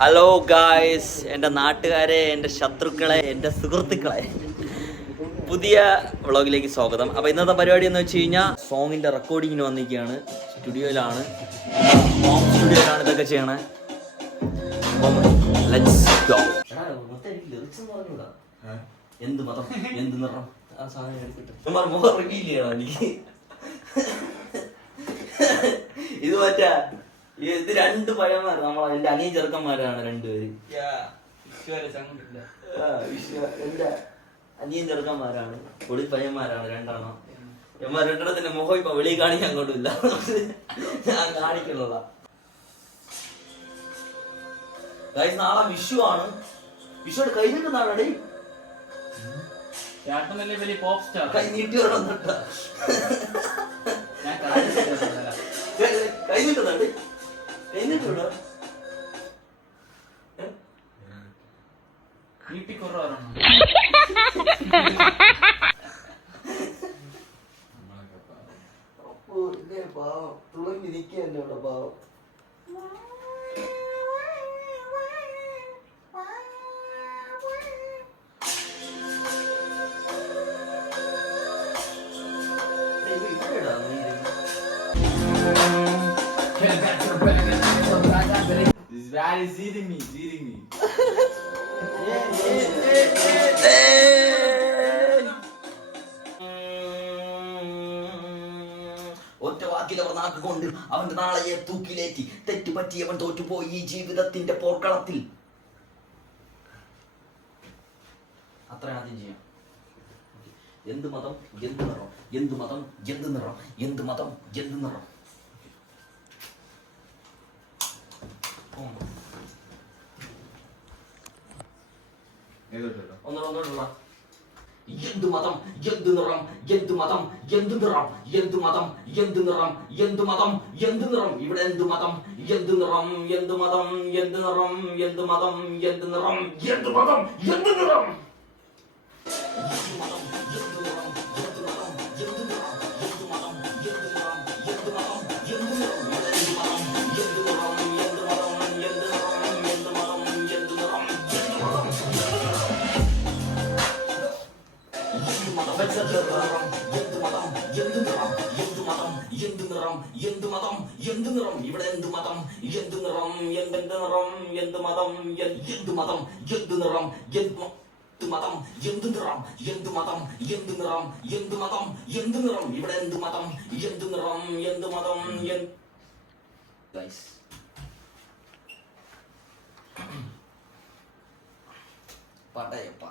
Hello guys, എൻ്റെ നാട്ടുകാരെ, എൻ്റെ ശത്രുക്കളെ, എൻ്റെ സുഹൃത്തുക്കളെ, പുതിയ വ്ളോഗിലേക്ക് സ്വാഗതം. അപ്പോൾ ഇന്നത്തെ പരിപാടി എന്ന് വെച്ച് കഴിഞ്ഞാൽ സോങ്ങിൻ്റെ റെക്കോർഡിങ്ങിന് വന്നിരിക്കുകയാണ്. സ്റ്റുഡിയോയിലാണ് ഇതൊക്കെ ചെയ്യണേ. അപ്പം ലെറ്റ്സ് ഗോ. എന്ത് മതം, എന്ത് നിറം, ആ സാധനം എടുത്തിട്ട് മുഖം റിവീൽ ചെയ്യണം എനിക്ക്. ഇത് മറ്റാ, ഇത് രണ്ട് പഴയന്മാർ, നമ്മളെ എന്റെ അനിയൻ ചെറുക്കന്മാരാണ് രണ്ടുപേര്. എന്റെ അനിയൻ ചെറുക്കന്മാരാണ്, പൊളി പയ്യന്മാരാണ് രണ്ടെണ്ണം. രണ്ടെണ്ണത്തിന്റെ മുഖം ഇപ്പൊ വെളിയിൽ കാണിക്കാൻ അങ്ങോട്ടില്ല, ഞാൻ കാണിക്കുന്നതാ. നാളെ വിഷു ആണ്. വിഷുവിടെ കൈ നീട്ടുന്നാടേ, കൈ നീട്ടി വന്നിട്ടാ കൈ നീട്ടുന്നാടേ, കൈ നീട്ടൂടാ. പാവം തുളങ്ങി നിൽക്കുകയല്ലേ ഇവിടെ പാവം. This rat is eating me, it's eating me. ഒറ്റ വാക്കിൽ അവർ നാക്കുകൊണ്ട് അവന്റെ നാളെയെ തൂക്കിലേറ്റി, തെറ്റുപറ്റി അവൻ തോറ്റുപോയി ഈ ജീവിതത്തിന്റെ പോർക്കളത്തിൽ. അത്രയാണ് ആദ്യം ചെയ്യാം. എന്ത് മതം, എന്ത് നിറം, എന്ത് മതം, എന്ത് നിറം, എന്ത് മതം, എന്ത് നിറം. ഒന്നുകൂടെ എന്ത് മതം, എന്ത് നിറം, എന്ത് മതം, എന്ത് നിറം, എന്ത് മതം, എന്ത് നിറം, എന്ത് മതം, എന്ത് നിറം. ഇവിടെ എന്ത് മതം, എന്ത് നിറം, എന്ത് മതം, എന്ത് നിറം, എന്ത് മതം, എന്ത് നിറം, എന്ത് മതം, എന്ത് നിറം. ഇവിടെ എന്ത് മതം, എന്ത് നിറം, എന്ത് നിറം, എന്ത് മതം, എന്ത് മതം, എന്ത് നിറം, എന്ത് മതം, എന്ത് നിറം, എന്ത് മതം, എന്ത് നിറം, എന്ത് മതം, എന്ത് നിറം. ഇവിടെ എന്ത് മതം, എന്ത് നിറം, എന്ത് മതം, പടയപ്പ.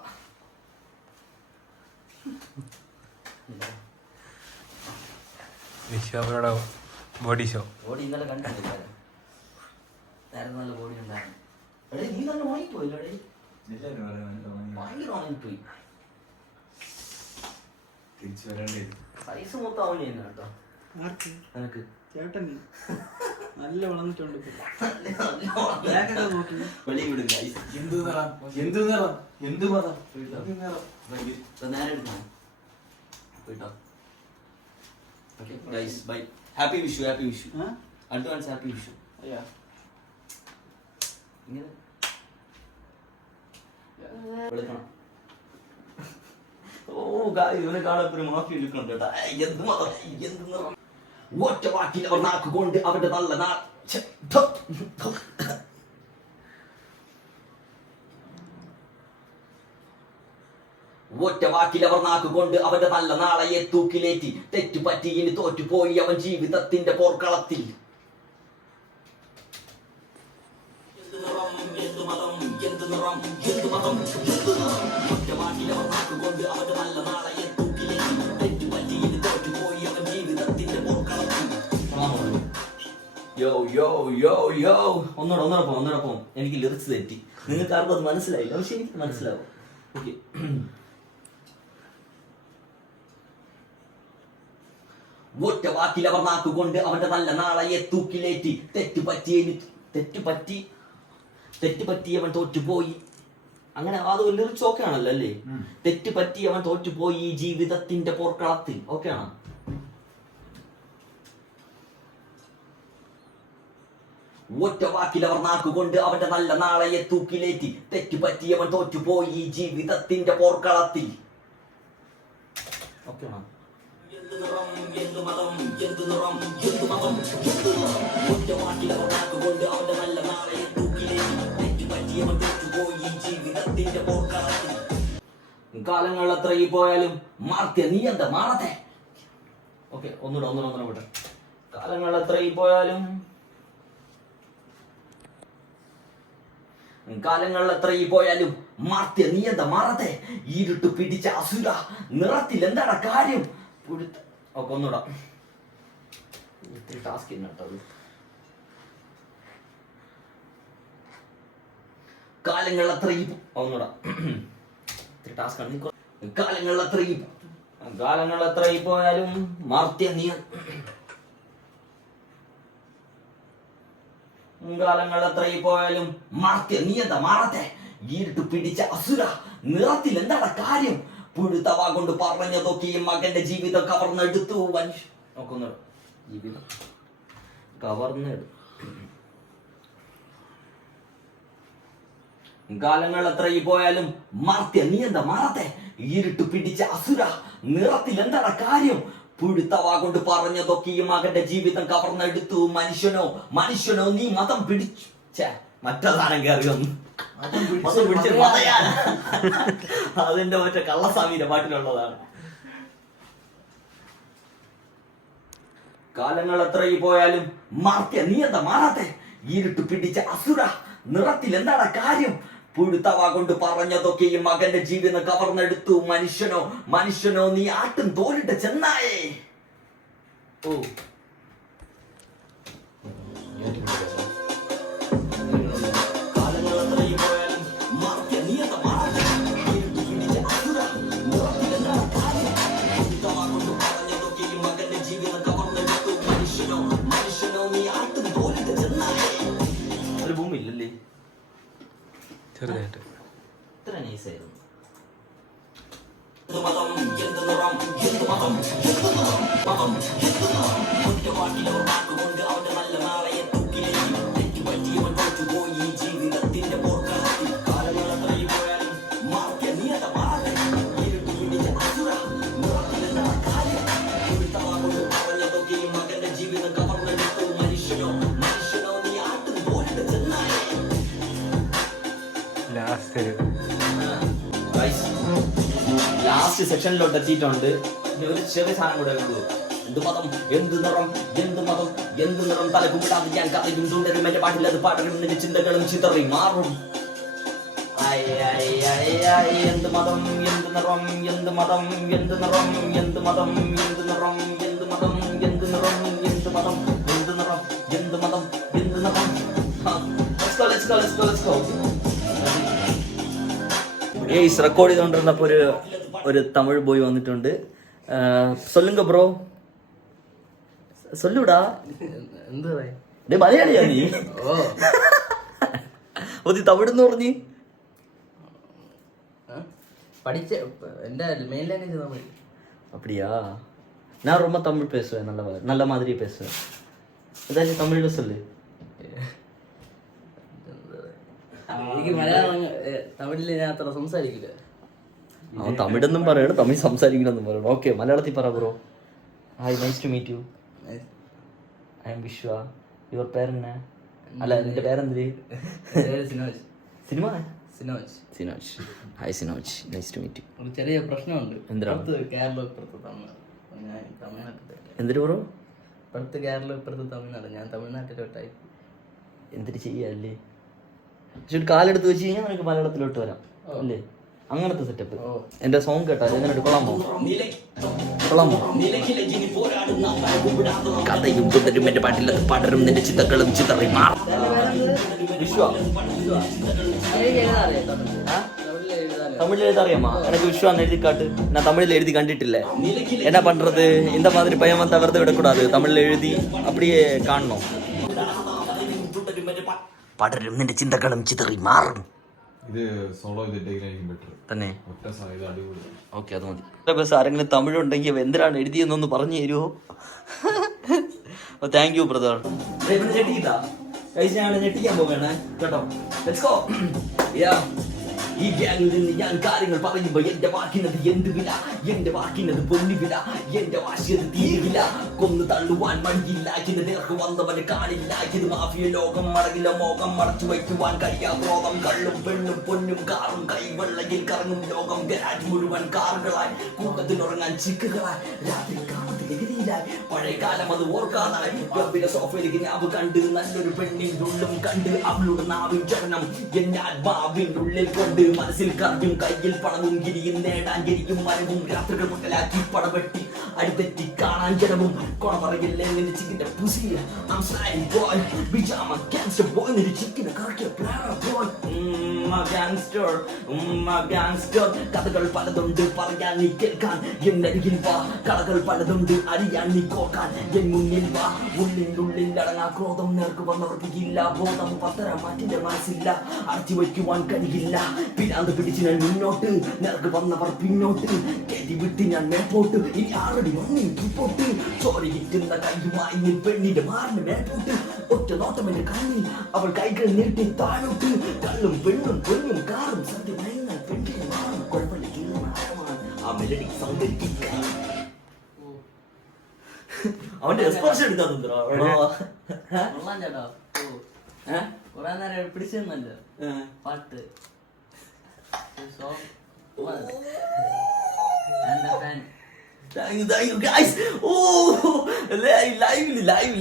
ബോഡി ഷോ, ബോഡി ഇന്നലെ കണ്ടില്ല, നേരെ നല്ല ബോഡി ഉണ്ടായിരുന്നു. എടേ നീ നല്ല ഉണങ്ങിപ്പോയില്ലോ, ഭയങ്കര ഉണങ്ങിപ്പോയി. സൈസ് മൊത്തം അവന് തന്നെ കേട്ടോ. നിനക്ക് ചേട്ടൻ നല്ല വളർന്നിട്ടുണ്ട്. വെളി വിടും. എന്ത് നിറം, എന്ത് നിറം, എന്ത് മതം, നേരെ എടുക്കണം പോയിട്ടോ. Okay guys, bye. Happy Vishu, happy Vishu, advance happy Vishu. ഇങ്ങനെ വിളിക്കണം. ഓ ഗായ്, ഇവനെ കാണാൻ ഒരു മാഫി എടുക്കണം കേട്ടാ. എന്ത് മതം, എന്ത് നിറം. ഒറ്റ വാക്കിൽ അവർ നാക്കുകൊണ്ട് അവരുടെ നല്ല ഒറ്റ വാക്കിൽ അവർ നാക്കുകൊണ്ട് അവന്റെ നല്ല നാളെയെ തൂക്കിലേറ്റി, തെറ്റുപറ്റി ഇനി തോറ്റുപോയി അവൻ ജീവിതത്തിന്റെ പോർക്കളത്തിൽ. ഒറ്റ വാക്കിൽ അവർ നാക്കുകൊണ്ട് അവന്റെ നല്ല നാളെയെ തൂക്കിലേറ്റി, തെറ്റുപറ്റി ഇനി തോറ്റുപോയി അവൻ ജീവിതത്തിന്റെ പോർക്കളത്തിൽ. യോ യോ യോ യോ, ഒന്നൂടെ പോ. എനിക്ക് ലിറിക്സ് തെറ്റി. നിങ്ങൾക്ക് ആർക്കും അത് മനസ്സിലായില്ല, പക്ഷെ എനിക്ക് മനസ്സിലാവും. ഓക്കെ. ഒറ്റ വാക്കിൽ അവർ നാക്കുകൊണ്ട് അവന്റെ നല്ല നാളെയെ തൂക്കിലേറ്റി, തെറ്റുപറ്റി അവൻ തോറ്റുപോയി. അങ്ങനെ അത് ലിറിക്സ് ഓക്കെ ആണല്ലോ അല്ലേ? തെറ്റുപറ്റി അവൻ തോറ്റുപോയി ഈ ജീവിതത്തിന്റെ പോർക്കളത്തിൽ. ഓക്കെ ആണോ? ഒറ്റ വാക്കിൽ അവർ നാക്കുകൊണ്ട് അവന്റെ നല്ല നാളെയെ തൂക്കിലേറ്റി. തെറ്റുപറ്റിയവൻ തോറ്റുപോയി ഈ ജീവിതത്തിന്റെ പോർക്കളത്തിൽ. ഓക്കെ ആണോ? എന്ത് നിറം, എന്ത് മതം, എന്ത് നിറം, എന്ത് മതം, എന്ത് നിറം. ഒറ്റ വാക്കിൽ അവർ നാക്കുകൊണ്ട് അവന്റെ നല്ല നാളെയെ തൂക്കിലേറ്റി. തെറ്റുപറ്റിയവൻ തോറ്റുപോയി ഈ ജീവിതത്തിന്റെ പോർക്കളത്തിൽ. കാലങ്ങൾ എത്രയും പോയാലും മാർത്തിയ നീ എന്താ മാറത്തെ. ഓക്കെ, ഒന്നുകൂടെ വിട്ടെ. കാലങ്ങൾ എത്രയും പോയാലും മാർത്തിയ നീ എന്താ മാറത്തെ. ഇരുട്ട് പിടിച്ച അസുര നിറത്തിൽ എന്താണ് കാര്യം. ഓക്കെ, ഒന്നുകൂടാ. ടാസ്ക് കേട്ടത്. കാലങ്ങൾ എത്രയും ഒന്നുകൂടാ. കാലങ്ങൾ എത്രയും പോയാലും മാർത്തിയ നീ എന്താ മാറത്തെ. ഇരുട്ട് പിടിച്ച അസുര നിറത്തിൽ എന്താണ് കാര്യം. പുഴുത്തവ കൊണ്ട് പറഞ്ഞതൊക്കെയും മകന്റെ ജീവിതം കവർന്നെടുത്തു. ജീവിതം കവർന്നെടുത്തു. കാലങ്ങൾ എത്രയും പോയാലും മാർത്തിയ നീ എന്താ മാറത്തെ. ഇരുട്ട് പിടിച്ച അസുര നിറത്തിൽ എന്താണ് കാര്യം. പുഴുത്തവ കൊണ്ട് പറഞ്ഞതൊക്കെയും മകന്റെ ജീവിതം കവർന്നെടുത്തു. മനുഷ്യനോ നീ മതം പിടിച്ചു. മറ്റേതാനം കയറി വന്നു. മതം പിടിച്ചത് മതയാണ്. അതിന്റെ മറ്റേ കള്ളസ്വാമിയുടെ പാട്ടിലുള്ളതാണ്. കാലങ്ങൾ എത്രയും പോയാലും മാർത്തിയ നീ എന്താ മാറത്തെ. ഇരുട്ട് പിടിച്ച അസുര നിറത്തിൽ എന്താണ് കാര്യം. പുഴുത്തവ കൊണ്ട് പറഞ്ഞതൊക്കെയും മകന്റെ ജീവിതം കവർന്നെടുത്തു. മനുഷ്യനോ നീ ആട്ടും തോലിട്ട ചെന്നായേ. ഓ, കാലങ്ങൾ എത്രയും പോയാലും മാർത്തിയ നീ എന്താ മാറത്തെ. ഇരുട്ട് പിടിച്ച അസുര നിറത്തിൽ എന്താണ് കാര്യം. പുഴുത്തവ കൊണ്ട് പറഞ്ഞതൊക്കെയും മകന്റെ ജീവിതം കവർന്നെടുത്തു. മനുഷ്യനോ നീ ആട്ടും തോലിട്ട ചെന്നായേ. ഒരു ഭൂമി ഇല്ലല്ലേ. ചെറുതായിട്ട് ഇത്ര നൈസായിരുന്നു. ലാസ്റ്റ് സെക്ഷനിലോട്ട് എത്തിയിട്ടുണ്ട്. ഇനി ഒരു ചെറിയ സാധനം കൂടെ ഉള്ളൂ. എന്ത് മതം, എന്ത് നിറം, എന്ത് മതം, എന്ത് നിറം. തലകുമ്പിടാതെ ഞാൻ കഥയും തുടരും. എന്റെ പാട്ടിൽ അത് പടരും. നിന്റെ ചിന്തകളും ചിതറി മാറും. എന്ത് മതം, എന്ത് നിറം, എന്ത് മതം, എന്ത് നിറം, എന്ത് മതം, എന്ത് നിറം, എന്ത് മതം, എന്ത് നിറം, എന്ത് മതം, എന്ത് നിറം, എന്ത് മതം, എന്ത് നിറം. Let's go. റെക്കോർഡ് ചെയ്തോണ്ടിരുന്നപ്പോ ഒരു തമിഴ് ബോയ് വന്നിട്ടുണ്ട്. சொல்லுங்க ബ്രോ. சொல்லுடா. ഡേ മലയാളിയാ നീ? ഓ, തമിഴെന്ന് പറഞ്ഞ് படிச்ச எந்த மெயின் லாங்குவேஜ் தமிழ். அப்படியா? நான் ரொம்ப தமிழ் பேசுவேன். நல்ல மாதிரி பேசுவேன். ஏதாச்சும் தமிழ்ல சொல்லு. എനിക്ക് മലയാളം തമിഴിൽ ഞാൻ അത്ര സംസാരിക്കില്ല. അവൻ തമിഴെന്നും പറയണം, തമിഴ് സംസാരിക്കണമെന്നും പറയണം. ഓക്കെ, മലയാളത്തിൽ പറ bro. Hi, nice to meet you. I am Vishwa. Your പേരെന്ന? അല്ല, നിന്റെ പേരെന്തിര്? Sinoj. Cinema Sinoj. Hi Sinoj, nice to meet you. ഒരു ചെറിയ പ്രശ്നമുണ്ട്. എന്തിനാണ്? കേരള ഇപ്പുറത്ത് തമിഴ്നാട്. ഞാൻ തമിഴ്നാട്ടിൽ. എന്തിനു ബ്രോ? ഇപ്പുറത്ത് കേരള ഇപ്പുറത്ത് തമിഴ്നാട്. ഞാൻ തമിഴ്നാട്ടിലോട്ടായി. എന്തിട്ട് ചെയ്യല്ലേ? പക്ഷെ ഒരു കാലെടുത്ത് വെച്ച് കഴിഞ്ഞാൽ നിനക്ക് മലയാളത്തിലോട്ട് വരാം അല്ലേ? അങ്ങനത്തെ സെറ്റപ്പ്. എന്റെ സോങ് കേട്ടാ എങ്ങനെ കൊള്ളാമോ? കഥയും തുടരും എന്റെ പാട്ടിൽ അത് പടരും. നിന്റെ ചിന്തകളും ചിതറി മാറും. വിശ്വ தமிழ்ல எழுதாறியம்மா? எனக்கு விஸ்வான் எழுதி காட்டு. நான் தமிழில் எழுதி கண்டிட்டில்ல. என்ன பண்றது? இந்த மாதிரி பையன் தவிர்த்து விடக்கூடாது. தமிழ்ல எழுதி அப்படியே காணணும். പടരും നിന്റെ ചിന്തകളും ചിതറി മാറും. ഇത് സോളോ ചെയ്തിട്ടെങ്കിലും ബെറ്റർ തന്നെ. ഒറ്റ ഇത് അടിപൊളി. ഓക്കെ, അത് മതി. ബസ് ആരെങ്കിലും തമിഴുണ്ടെങ്കിൽ എന്തിനാണ് എഴുതിയെന്നൊന്ന് പറഞ്ഞു തരുമോ? Thank you brother. ഗൈസ് ഞാൻ ഞെട്ടിക്കാൻ പോവുകയാണ് കേട്ടോ. Let's go. യാ ഈ ഗ്യാങ്ങിൽ നിന്ന് ഞാൻ കാര്യങ്ങൾ പറയുമ്പോ എന്റെ വാക്കിനത് എന്ത് വില, എന്റെ വാക്കിനത് പൊന്നു വില, എന്റെ വാശിയത് തീരുവില്ല. കൊന്നു തള്ളുവാൻ മടിയില്ല, ഇത് നേർക്ക് വന്നവന് കാണില്ല. ഇത് മാഫിയ ലോകം മടങ്ങില്ല, മോകം മടച്ചു വയ്ക്കുവാൻ കഴിയാ ക്രോധം. കള്ളും പെണ്ണും പൊന്നും കാറും കൈവെള്ളയിൽ കറങ്ങും ലോകം. ഗരാജ് മുഴുവൻ കാറുകളായി, കൂട്ടത്തിനുറങ്ങാൻ ചിക്കുകളായി, രാത്രി കാമത്തിലെതിരിയിലായി. പഴയ കാലം അത് ഓർക്കാനായി ക്ലബിലെ സോഫയിലേക്ക് ഞാവ് കണ്ട് നല്ലൊരു പെണ്ണിൻ്റെ ഉള്ളും കണ്ട് അവളുടെ നാവിൻ ചരണം എന്റെ ആത്മാവിൻ്റെ ഉള്ളിൽ കൊണ്ട്. മനസ്സിൽ കറിയും കയ്യിൽ പണവും ഗിരിയും നേടാൻ ഗിരിയും മരവും. രാത്രികൾ മുട്ടലാക്കി പടവെട്ടി അടുത്തെറ്റി കാണാൻ ജനവും. കൊണ പറയില്ലേ നിന്റെ ചിക്കിന്റെ പുസിയ ഗാങ്സ്റ്റർ ബോയ്, നിന്റെ ചിക്കിനെ കറക്കിയ ഗാങ്സ്റ്റർ. കഥകൾ പലതുണ്ട് പറയാൻ നീ കേൾക്കാൻ, എന്നരികിൽ വാ. കടകൾ പലതുണ്ട് അറിയാൻ നീ കോക്കാൻ, എൻ മുന്നിൽ വാ. ഉള്ളിൽ അടങ്ങാ ക്രോധം നേർക്ക് വന്നവർക്കില്ല ബോധം. പത്തര മാറ്റിന്റെ മനസ്സില്ല, അടച്ചു വയ്ക്കുവാൻ കഴിയില്ല. പിരാന്ത് പിടിച്ച് ഞാൻ മുന്നോട്ട്, നേർക്ക് വന്നവർ പിന്നോട്ട്. കെട്ടി വിട്ട് ഞാൻ മേപ്പോട്ട്, ഇനി ആറടി മണ്ണിൽ കിപ്പോട്ട്. ചോരയിറ്റുന്ന കയ്യുമായി നീ പെണ്ണിന്റെ മാറിന് മേപ്പോട്ട്. ഒറ്റ നോട്ടം എന്റെ കണ്ണിൽ, അവൾ കൈകൾ നീട്ടി താഴോട്ട്. കള്ളും പെണ്ണും പൊന്നും കാറും സത്യം പെണ്ണിന് മാറും. കുഴപ്പമില്ല കീഴുമാണ് ആ മെലഡി സൗന്ദര്യത്തിക്കാൻ. അവന്റെ റെസ്പോൺസ് എടുക്കാൻ കൊള്ളാൻ ചേട്ടാ. കുറെ നേരം പിടിച്ചെന്നല്ല പാട്ട്.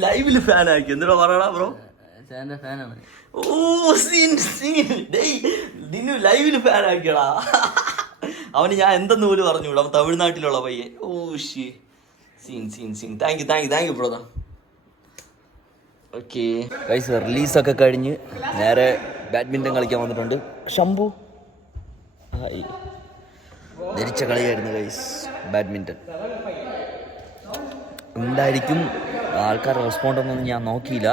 ലൈവില് ഫാൻ ആക്കി എന്താ പറയടാ ബ്രോ. ചേട്ടന്റെ ഫാനാണ്. നിന്നു ലൈവില് ഫാൻ ആക്കിയടാ. അവന് ഞാൻ എന്തെന്ന് പോലും പറഞ്ഞുകൂടാ. അവൻ തമിഴ്നാട്ടിലുള്ള പയ്യൻ. Scene thank you bro. Okay guys, റിലീസൊക്കെ കഴിഞ്ഞ് നേരെ ബാഡ്മിൻ്റൺ കളിക്കാൻ വന്നിട്ടുണ്ട്. ശംഭു ഹായ്. ധരിച്ച കളിയായിരുന്നു ഗൈസ് ബാഡ്മിൻ്റൺ. എന്തായിരിക്കും ആൾക്കാരുടെ റെസ്പോണ്ടൊന്നും ഞാൻ നോക്കിയില്ല.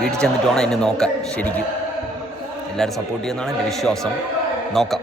വീട്ടിൽ ചെന്നിട്ട് വേണം എന്നെ നോക്കാൻ. ശരിക്കും എല്ലാവരും സപ്പോർട്ട് ചെയ്യുന്നതാണ് എൻ്റെ വിശ്വാസം. നോക്കാം.